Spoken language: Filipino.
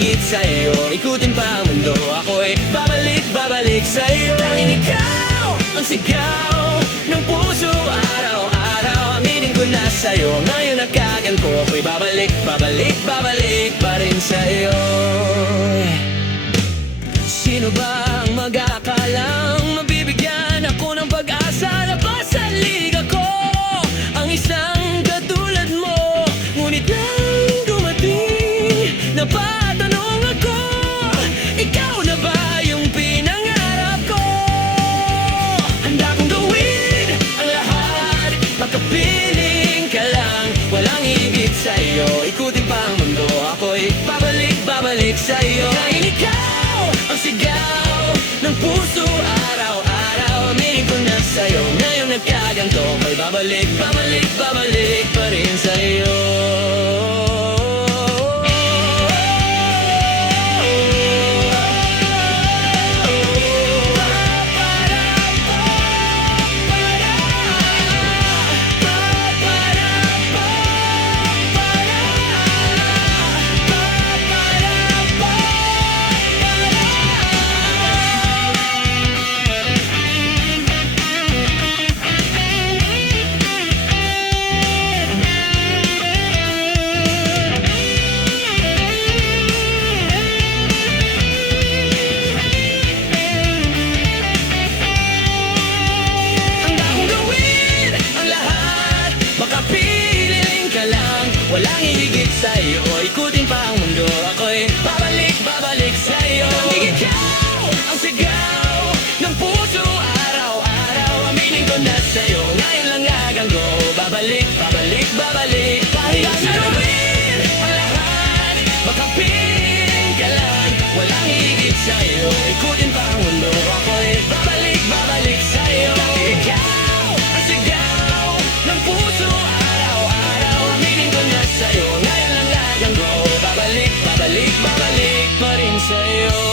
higit sa'yo. Ikutin pa ang mundo, ako'y babalik, babalik sa'yo. Dahil ikaw ang sigaw ng puso araw-araw. Aminin ko na sa'yo, ngayon nagkaganto, ako'y babalik, babalik, babalik pa rin sa'yo. Sino ba ang mag-aakalang mabibigyan ako ng pag-asa? Labas sa liga ko ang isang katulad mo. Ngunit nang dumating, napatanong ako, ikaw na ba yung pinangarap ko? Handa kong gawin ang lahat, makapiling ka lang, walang higit sa'yo. Ikutin pa ang mundo, ako'y babalik, babalik sa'yo. Dahil ikaw ang sigaw ng puso araw-araw. Aminin ko na sa'yo, ngayon nagkaganto, ako'y babalik, babalik, babalik pa rin sa'yo. Walang higit sa'yo, ikutin pa ang mundo, ako'y babalik, babalik sa'yo. Dahil ikaw ang sigaw ng puso araw-araw. Aminin ko na sa'yo, ngayon lang gagawin, babalik, babalik, babalik. Kahit ang gawin ang lahat, makapiling ka lang. Walang higit sa'yo, ikutin pa ang mundo, ako'y babalik, babalik sa'yo. Dahil ikaw ang sigaw ng puso araw-araw. Aminin ko na sa'yo, ngayon lang gagawin, babalik, babalik, babalik pa rin sa'yo.